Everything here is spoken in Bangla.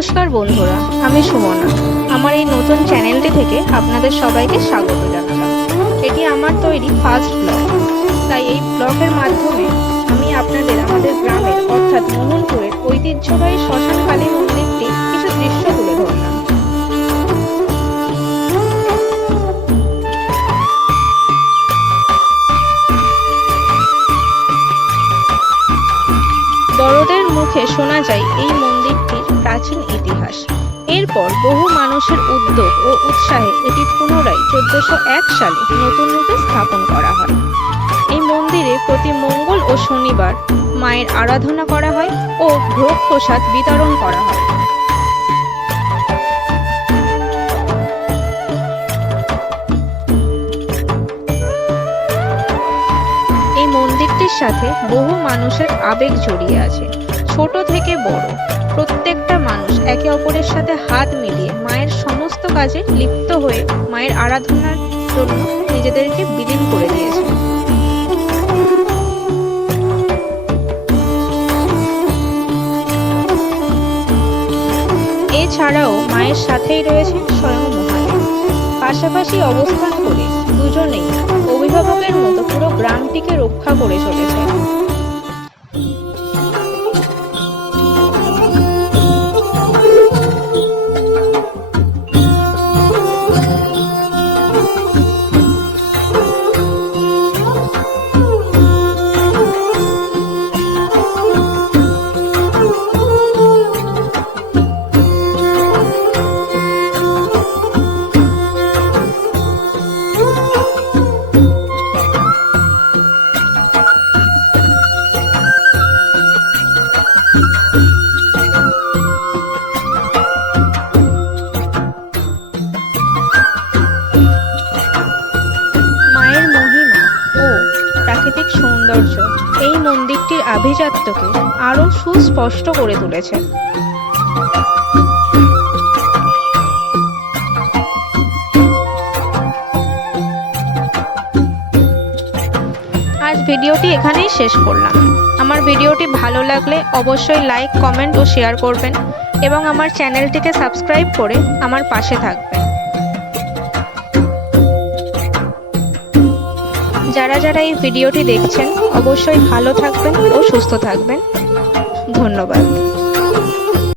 নমস্কার বন্ধুরা, আমি সুমনা। আমার এই নতুন চ্যানেলটি থেকে আপনাদের সবাইকে স্বাগত জানালাম। এটি আমার তৈরি ফার্স্ট ব্লগ, তাই এই ব্লগের মাধ্যমে আমি আপনাদের আমাদের গ্রামের অর্থাৎ মোহনপুরের ঐতিহ্যবাহী শ্মশান কালী মন্দিরটি কিছু দৃশ্য তুলে ধরলাম। বড়দের মুখে শোনা যায় এই মন্দিরটির প্রাচীন ইতিহাস। এরপর বহু মানুষের উদ্যোগ ও উৎসাহে এটি পুনরায় 1401 সালে নতুন রূপে স্থাপন করা হয়। এই মন্দিরে প্রতি মঙ্গল ও শনিবার মায়ের আরাধনা করা হয় ও ভোগ প্রসাদ বিতরণ করা হয়। এই মন্দিরটির সাথে বহু মানুষের আবেগ জড়িয়ে আছে। ছোট থেকে বড় প্রত্যেকটা মানুষ একে অপরের সাথে হাত মিলিয়ে মায়ের সমস্ত কাজে লিপ্ত হয়ে মায়ের আরাধনার জন্য নিজেদেরকে বিলীন করে দিয়েছে। এছাড়াও মায়ের সাথেই রয়েছে স্বয়ং মহাদেব। পাশাপাশি অবস্থান করে দুজনেই অভিভাবকের মতো পুরো গ্রামটিকে রক্ষা করে চলেছে। প্রাকৃতিক সৌন্দর্য এই মন্দিরটির আভিজাত্যকে আরো সুস্পষ্ট করে তুলেছে। আজ ভিডিওটি এখানেই শেষ করলাম। আমার ভিডিওটি ভালো লাগলে অবশ্যই লাইক, কমেন্ট ও শেয়ার করবেন এবং আমার চ্যানেলটিকে সাবস্ক্রাইব করে আমার পাশে থাকবেন। যারা যারা এই ভিডিওটি দেখছেন অবশ্যই ভালো থাকবেন ও সুস্থ থাকবেন। ধন্যবাদ।